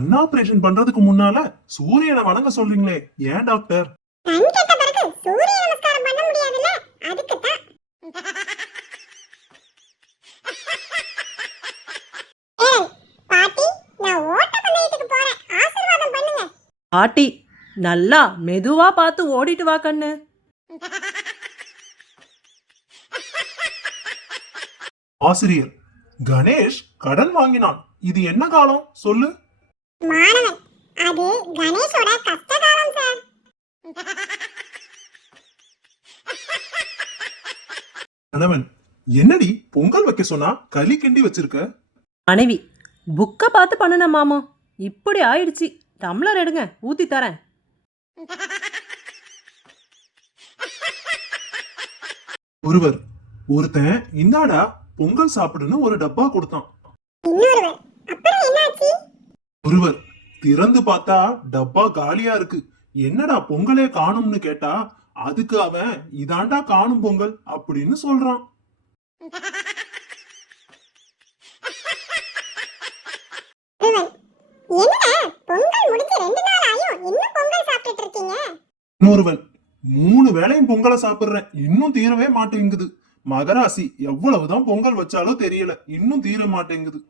கண் ஆபரேஷன் பண்றதுக்கு முன்னால சூரியனை வணங்க சொல்றீங்களே, ஏன் டாக்டர்? கண் கெட்ட பிறகு சூரிய நமஸ்காரம் பண்ண முடியாதுல்ல, அதுக்கு தான். பாட்டி, நான் ஓட்ட பந்தயத்துக்கு போறேன், ஆசீர்வாதம் பண்ணுங்க. பாட்டி நல்லா மெதுவா பார்த்து ஓடிட்டு வா கண்ணு. ஆசிரியர், கணேஷ் கடன் வாங்கினான், இது என்ன காலம் சொல்லு? மாணவன், அது கணேஷோட கஷ்ட காலம் சார். கணவன், என்னடி பொங்கல் வைக்க சொன்னா களி கிண்டி வச்சிருக்க? மனைவி, புக்கை பார்த்து பண்ணுன மாமா, இப்படி ஆயிடுச்சு. டம்ளர் எடுங்க, ஊத்தி தரேன். ஒருவர், ஒருத்தன் இந்தாடா பொங்கல் சாப்பிடுன்னு ஒரு டப்பா கொடுத்தான். இன்னொருவர், அப்புறம் என்னாச்சு? ஒருவர், திறந்து பார்த்தா டப்பா காலியா இருக்கு. என்னடா பொங்கலே காணும்னு கேட்டா, அதுக்கு அவன் இதாண்டா காணும் பொங்கல் அப்படின்னு சொல்றான். ஒருவன், என்ன பொங்கல் முடிஞ்சு 2 நாள் ஆயும் இன்னும் பொங்கல் சாப்பிட்டுட்டு இருக்கீங்க? இன்னொருவன், 3 வேளையும் பொங்கலை சாப்பிடுறேன், இன்னும் தீரவே மாட்டேங்குது. மகராசி எவ்வளவுதான் பொங்கல் வச்சாலும் தெரியல, இன்னும் தீர மாட்டேங்குது.